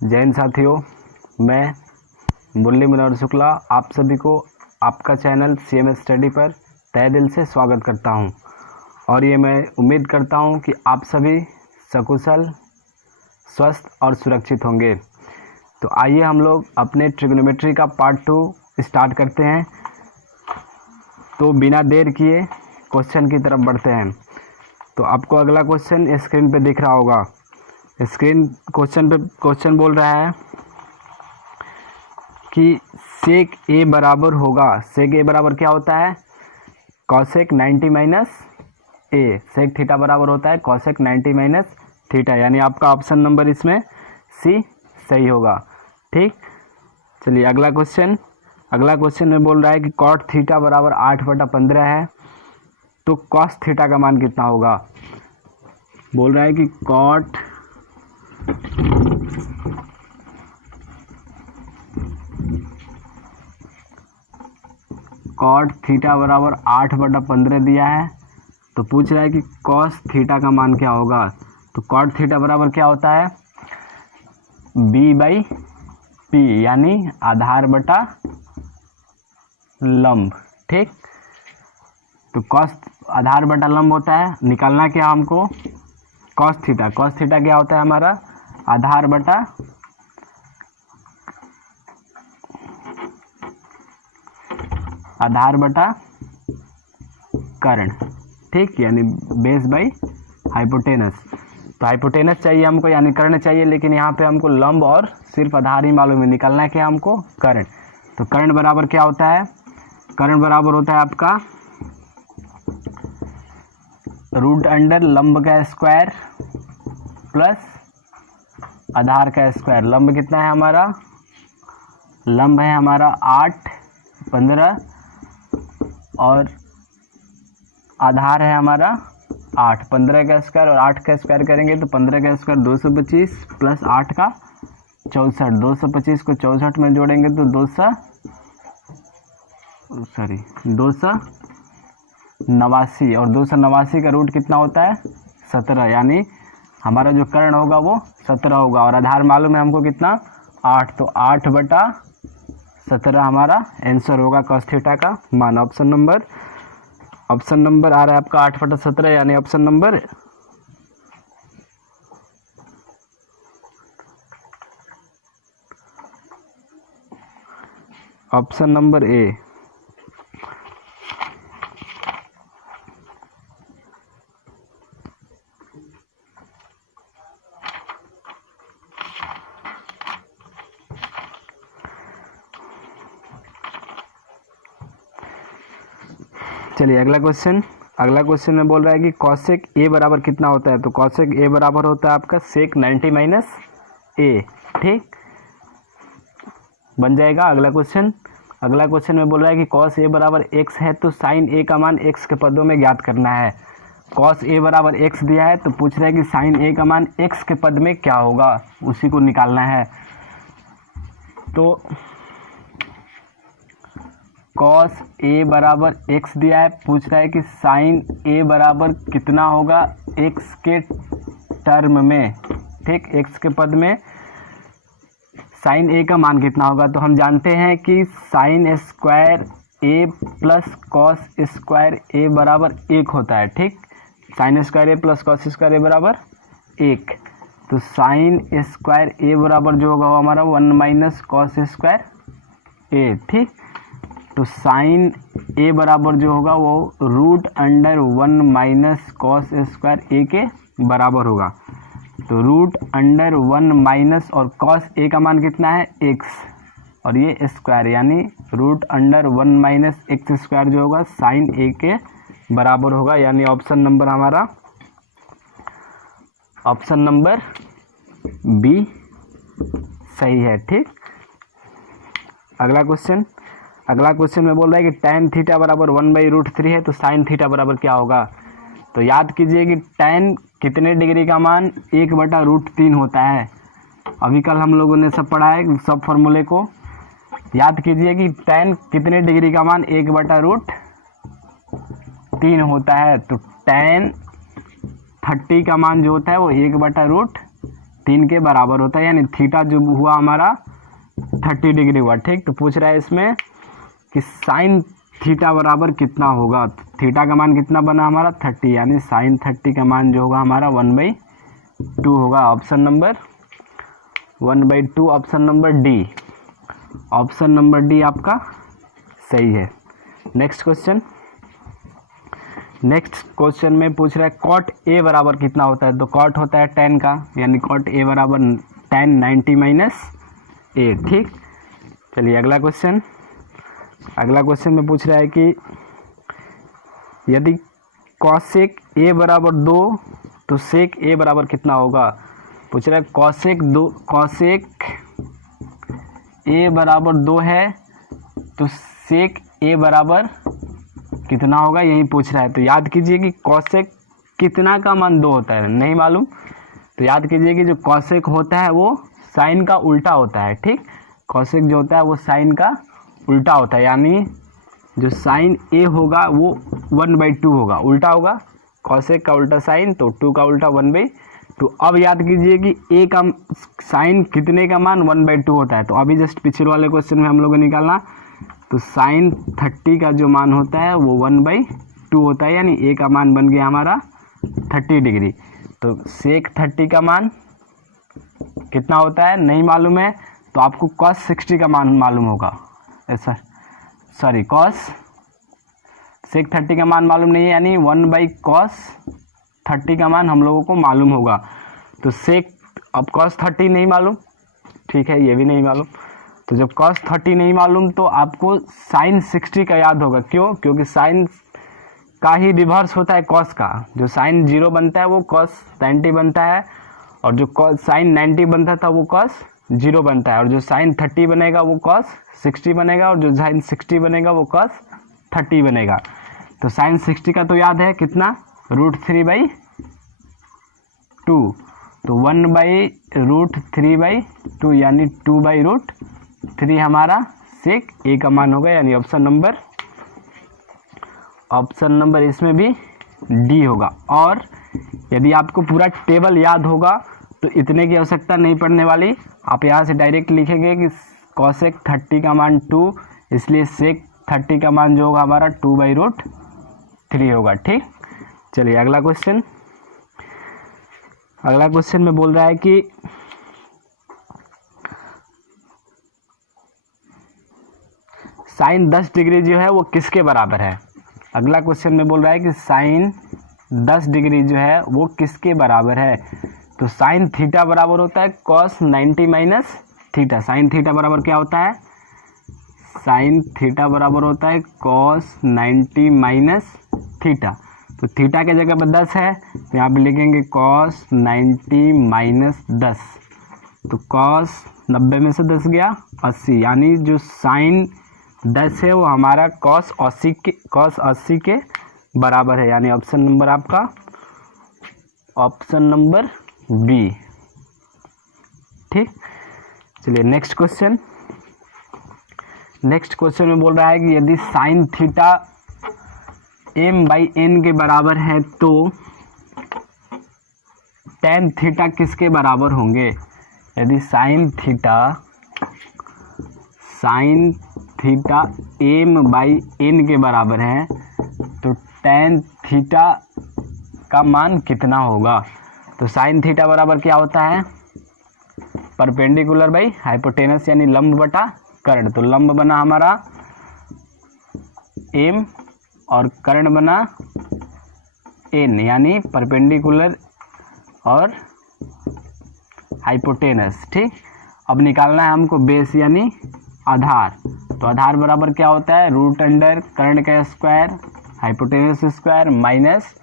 जय हिंद साथियों, मैं मुरली मनोहर शुक्ला आप सभी को आपका चैनल CMS स्टडी पर तहे दिल से स्वागत करता हूं। और ये मैं उम्मीद करता हूं कि आप सभी सकुशल, स्वस्थ और सुरक्षित होंगे। तो आइए हम लोग अपने ट्रिग्नोमेट्री का पार्ट 2 स्टार्ट करते हैं। तो बिना देर किए क्वेश्चन की तरफ बढ़ते हैं। तो आपको अगला क्वेश्चन स्क्रीन पे दिख रहा होगा। क्वेश्चन बोल रहा है कि सेक ए बराबर होगा। सेक ए बराबर क्या होता है? कॉसेक 90 माइनस ए। सेक थीटा बराबर होता है कॉसेक 90 माइनस थीटा, यानी आपका ऑप्शन नंबर इसमें सी सही होगा। ठीक, चलिए अगला क्वेश्चन में बोल रहा है कि कॉट थीटा बराबर 8/15 है, तो कॉस थीटा का मान कितना होगा? बोल रहा है कि कॉट थीटा बराबर 8/15 दिया है, तो पूछ रहा है कि कॉस थीटा का मान क्या होगा। तो कॉट थीटा बराबर क्या होता है? B/P, यानी आधार बटा लंब। ठीक, तो कॉस आधार बटा लंब होता है। निकालना क्या हमको? कॉस थीटा क्या होता है हमारा? आधार बटा कर्ण। ठीक, यानी बेस बाई हाइपोटेनस। तो हाइपोटेनस चाहिए हमको, यानी कर्ण चाहिए, लेकिन यहाँ पे हमको लंब और सिर्फ आधार ही मालूम है। निकालना है क्या हमको? कर्ण। तो कर्ण बराबर क्या होता है? कर्ण बराबर होता है आपका √अंडर लंब का स्क्वायर प्लस आधार का स्क्वायर। लंब कितना है हमारा? लंब है हमारा 8, 15 और आधार है हमारा 8। 15 का स्क्वायर और 8 का स्क्वायर करेंगे तो 15 का स्क्वायर 225 प्लस 8 का 64। 225 को 64 में जोड़ेंगे तो 289, और 289 का रूट कितना होता है? 17, यानी हमारा जो कर्ण होगा वो 17 होगा। और आधार मालूम है हमको कितना? 8, तो 8/17 हमारा आंसर होगा कॉस थीटा का मान। ऑप्शन नंबर आ रहा है आपका 8/17, यानी ऑप्शन नंबर ए। चलिए अगला क्वेश्चन में बोल रहा है कि कॉसेक ए बराबर कितना होता है। तो कॉसेक ए बराबर होता है आपका सेक 90 माइनस ए। ठीक, बन जाएगा। अगला क्वेश्चन में बोल रहा है कि कॉस ए बराबर x है, तो साइन ए का मान x के पदों में ज्ञात करना है। कॉस ए बराबर x दिया है, तो पूछ रहा है कि साइन ए का मान x के पद में क्या होगा, उसी को निकालना है। तो कॉस ए बराबर x दिया है, पूछ रहा है कि साइन ए बराबर कितना होगा x के टर्म में। ठीक, x के पद में साइन ए का मान कितना होगा। तो हम जानते हैं कि साइन स्क्वायर ए प्लस कॉस स्क्वायर ए बराबर 1 होता है। ठीक, साइन स्क्वायर ए प्लस कॉस स्क्वायर ए बराबर 1। तो साइन स्क्वायर ए बराबर जो होगा वो हमारा 1 माइनस कॉस स्क्वायर ए। ठीक, तो साइन ए बराबर जो होगा वो √1 माइनस कॉस स्क्वायर ए के बराबर होगा। तो √1 माइनस और कॉस ए का मान कितना है? x, और ये स्क्वायर, यानी √1 माइनस x स्क्वायर जो होगा साइन ए के बराबर होगा, यानी ऑप्शन नंबर हमारा ऑप्शन नंबर बी सही है। ठीक, अगला क्वेश्चन में बोल रहा है कि tan थीटा बराबर 1/√3 है, तो साइन थीटा बराबर क्या होगा। तो याद कीजिए कि tan कितने डिग्री का मान 1/√3 होता है। अभी कल हम लोगों ने सब पढ़ा है, सब फॉर्मूले को याद कीजिए कि tan कितने डिग्री का मान 1/√3 होता है। तो tan 30 का मान जो होता है वो 1/√3 3 के बराबर होता है, यानी थीटा जो हुआ हमारा 30 डिग्री हुआ। ठीक, तो पूछ रहा है इसमें कि साइन थीटा बराबर कितना होगा। थीटा का मान कितना बना हमारा 30, यानी साइन 30 का मान जो होगा हमारा 1/2 होगा। Option number 1/2, option number D. Option number D आपका सही है। नेक्स्ट क्वेश्चन में पूछ रहा है कॉट ए बराबर कितना होता है। तो कॉट होता है tan का, यानी कॉट ए बराबर tan 90 - a। ठीक, चलिए अगला क्वेश्चन में पूछ रहा है कि यदि कॉसेक ए बराबर 2 तो सेक ए बराबर कितना होगा। पूछ रहा है कॉसेक ए बराबर 2 है तो सेक ए बराबर कितना होगा, यही पूछ रहा है। तो याद कीजिए कि कॉसेक कितना का मान 2 होता है, नहीं मालूम तो याद कीजिए कि जो कॉसेक होता है वो साइन का उल्टा होता है। ठीक, कॉसेक जो होता है वो साइन का उल्टा होता है, यानी जो साइन ए होगा वो 1/2 होगा, उल्टा होगा। कॉसेक का उल्टा साइन, तो 2 का उल्टा 1/2। अब याद कीजिए कि ए का साइन कितने का मान 1/2 होता है। तो अभी जस्ट पिछले वाले क्वेश्चन में हम लोगों को निकालना, तो साइन 30 का जो मान होता है वो 1/2 होता है, यानी ए का मान बन गया हमारा 30 डिग्री। तो सेक 30 का मान कितना होता है नहीं मालूम है, तो आपको कॉस 60 का मान मालूम होगा। कॉस सेक 30 का मान मालूम नहीं है, यानी 1/cos 30 का मान हम लोगों को मालूम होगा। तो सेक, अब cos 30 नहीं मालूम, ठीक है, ये भी नहीं मालूम। तो जब cos 30 नहीं मालूम तो आपको साइन 60 का याद होगा। क्यों? क्योंकि साइन का ही रिवर्स होता है cos का। जो साइन 0 बनता है वो cos 90 बनता है, और जो साइन 90 बनता था वो cos 0 बनता है, और जो साइन 30 बनेगा वो cos 60 बनेगा, और जो साइन 60 बनेगा वो cos 30 बनेगा। तो साइन 60 का तो याद है कितना, √3/2। तो 1/√3/2 यानी 2/√3 हमारा सेक ए का मान होगा, यानी ऑप्शन नंबर इसमें भी डी होगा। और यदि आपको पूरा टेबल याद होगा तो इतने की आवश्यकता नहीं पड़ने वाली, आप यहाँ से डायरेक्ट लिखेंगे कि कॉसेक 30 का मान 2, इसलिए सेक 30 का मान जो होगा हमारा 2/√3 होगा। ठीक, चलिए अगला क्वेश्चन में बोल रहा है कि साइन 10 डिग्री जो है वो किसके बराबर है। अगला क्वेश्चन में बोल रहा है कि साइन 10 डिग्री जो है वो किसके बराबर है। तो साइन थीटा बराबर होता है cos 90 - थीटा। साइन थीटा बराबर क्या होता है, साइन थीटा बराबर होता है cos 90 - थीटा। तो थीटा के जगह पर 10 है, तो यहाँ पे लिखेंगे cos 90 - 10। तो cos 90 में से 10 गया 80, यानी जो साइन 10 है वो हमारा cos 80 के बराबर है, यानी ऑप्शन नंबर आपका ऑप्शन नंबर बी। ठीक, चलिए नेक्स्ट क्वेश्चन में बोल रहा है कि यदि साइन थीटा m/n के बराबर है तो tan थीटा किसके बराबर होंगे। यदि साइन थीटा m/n के बराबर है तो tan थीटा का मान कितना होगा। तो साइन थीटा बराबर क्या होता है, परपेंडिकुलर बाई हाइपोटेनस, यानी लंब बटा कर्ण। तो लंब बना हमारा m और कर्ण बना n, यानी परपेंडिकुलर और हाइपोटेनस। ठीक, अब निकालना है हमको बेस यानी आधार। तो आधार बराबर क्या होता है, √अंडर कर्ण का स्क्वायर हाइपोटेनस स्क्वायर माइनस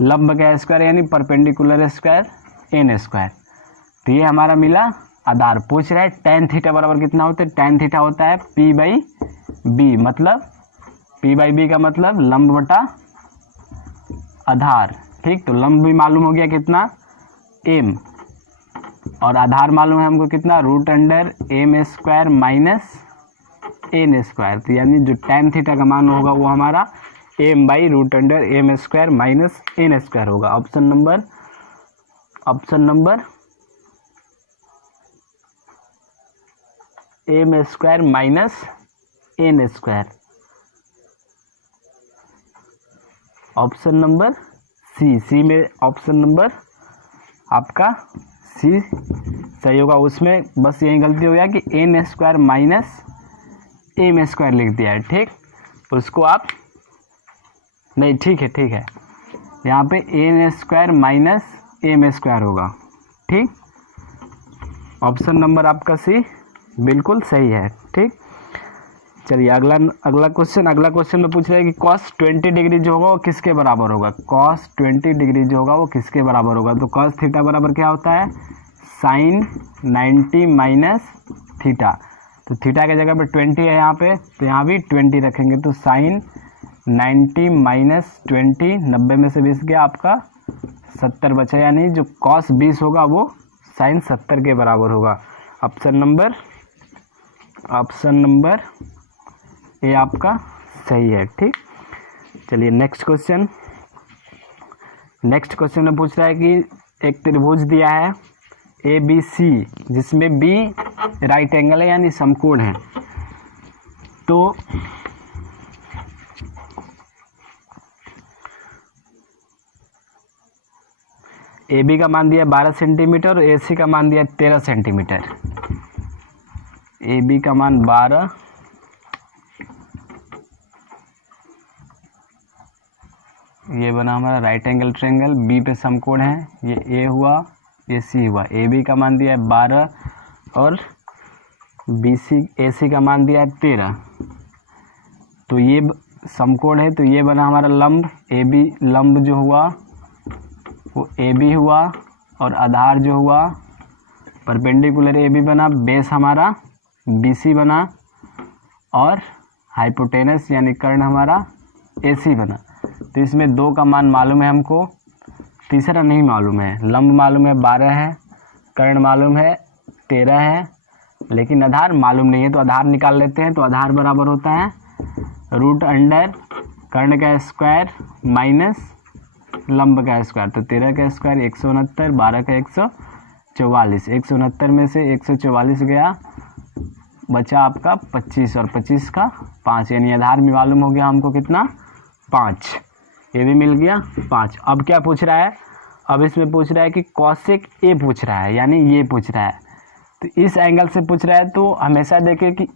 लंब का स्क्वायर यानी परपेंडिकुलर स्क्वायर n स्क्वायर। तो ये हमारा मिला आधार। पूछ रहा है tan थीटा बराबर कितना होता है। tan थीटा होता है p/b, मतलब p/b का मतलब लंब बटा आधार। ठीक, तो लंब भी मालूम हो गया कितना m, और आधार मालूम है हमको कितना, √under m square minus n square. तो यानी जो tan थीटा का मान होगा वो हमारा m/√अंडर m square minus n square होगा। Option number M square minus N square. Option number C में ऑप्शन नंबर आपका सी सही होगा। उसमें बस यही गलती हो गया कि N square minus M square लिख दिया है, ठीक। उसको आप नहीं, ठीक है, यहाँ पे N square minus M square होगा, ठीक। ऑप्शन नंबर आपका सी बिल्कुल सही है, ठीक। चलिए अगला क्वेश्चन में पूछ रहा है कि cos 20 डिग्री जो होगा वो किसके बराबर होगा। cos 20 डिग्री जो होगा वो किसके बराबर होगा। तो cos थीटा बराबर क्या होता है, साइन 90 माइनस थीटा। तो थीटा के जगह पे 20 है यहाँ पे, तो यहाँ भी 20 रखेंगे। तो साइन 90 माइनस 20, 90 में से 20 गया आपका 70 बचा, यानी जो cos 20 होगा वो साइन 70 के बराबर होगा। ऑप्शन नंबर ए आपका सही है, ठीक। चलिए नेक्स्ट क्वेश्चन में पूछ रहा है कि एक त्रिभुज दिया है ए बी सी, जिसमें बी राइट एंगल है यानी समकोण है। तो ए बी का मान दिया 12 सेंटीमीटर और ए सी का मान दिया 13 सेंटीमीटर। ए बी का मान 12, ये बना हमारा राइट एंगल ट्रायंगल, बी पे समकोण है, ये ए हुआ, ये सी हुआ। ए बी का मान दिया है 12 और बी सी ए सी का मान दिया है 13। तो ये समकोण है, तो ये बना हमारा लंब, ए बी लंब जो हुआ वो ए बी हुआ, और आधार जो हुआ परपेंडिकुलर ए बी बना, बेस हमारा बी सी बना, और हाइपोटेनस यानी कर्ण हमारा ए सी बना। तो इसमें 2 का मान मालूम है हमको, तीसरा नहीं मालूम है। लंब मालूम है 12 है, कर्ण मालूम है 13 है, लेकिन आधार मालूम नहीं है। तो आधार निकाल लेते हैं। तो आधार बराबर होता है रूट अंडर कर्ण का स्क्वायर माइनस लंब का स्क्वायर। तो 13 का स्क्वायर 169, 12 का 144, 169 में से 144 गया, बचा आपका 25 और 25 का 5, यानी आधार में मालूम हो गया हमको कितना, 5। ये भी मिल गया 5। अब क्या पूछ रहा है, अब इसमें पूछ रहा है कि कॉसेक ए पूछ रहा है, यानी ये पूछ रहा है। तो इस एंगल से पूछ रहा है, तो हमेशा देखें कि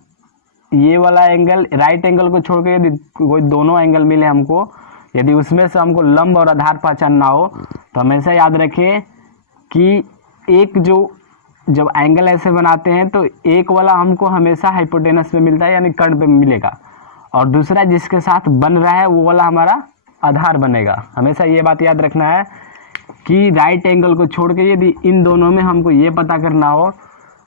ये वाला एंगल, राइट एंगल को छोड़ के यदि कोई दोनों एंगल मिले हमको, यदि उसमें से हमको लंब और आधार पहचानना हो, तो हमेशा याद रखें कि एक जो जब एंगल ऐसे बनाते हैं तो एक वाला हमको हमेशा हाइपोटेनस पे मिलता है, यानी कर्ण पे मिलेगा, और दूसरा जिसके साथ बन रहा है वो वाला हमारा आधार बनेगा। हमेशा ये बात याद रखना है कि राइट एंगल को छोड़ के यदि इन दोनों में हमको ये पता करना हो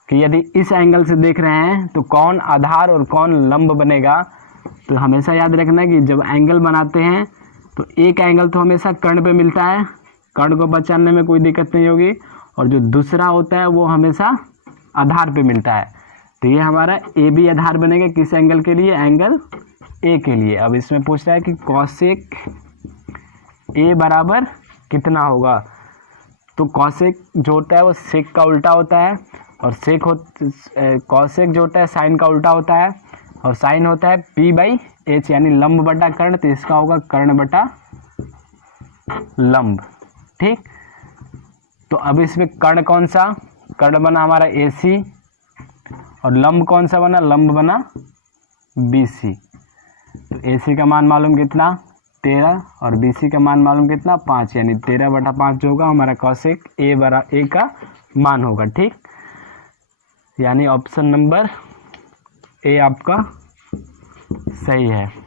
कि यदि इस एंगल से देख रहे हैं तो कौन आधार और कौन लंब बनेगा, तो हमेशा याद रखना है कि जब एंगल बनाते हैं तो एक एंगल तो हमेशा कर्ण पे मिलता है, कर्ण को पहचानने में कोई दिक्कत नहीं होगी, और जो दूसरा होता है वो हमेशा आधार पे मिलता है। तो ये हमारा ए बी आधार बनेगा किस एंगल के लिए, एंगल ए के लिए। अब इसमें पूछ रहा है कि कॉसेक ए बराबर कितना होगा। तो कॉसेक जो होता है वो सेक का उल्टा होता है, और कॉसेक जो होता है साइन का उल्टा होता है, और साइन होता है पी बाई एच, यानी लंब बटा कर्ण। तो इसका होगा कर्ण बटा लंब, ठीक। तो अब इसमें कर्ण कौन सा, कर्ण बना हमारा ए सी, और लंब कौन सा बना, लंब बना बी सी। तो ए सी का मान मालूम कितना, 13, और बी सी का मान मालूम कितना, 5, यानी 13/5 जो होगा हमारा कॉसेक ए का मान होगा, ठीक। यानी ऑप्शन नंबर ए आपका सही है।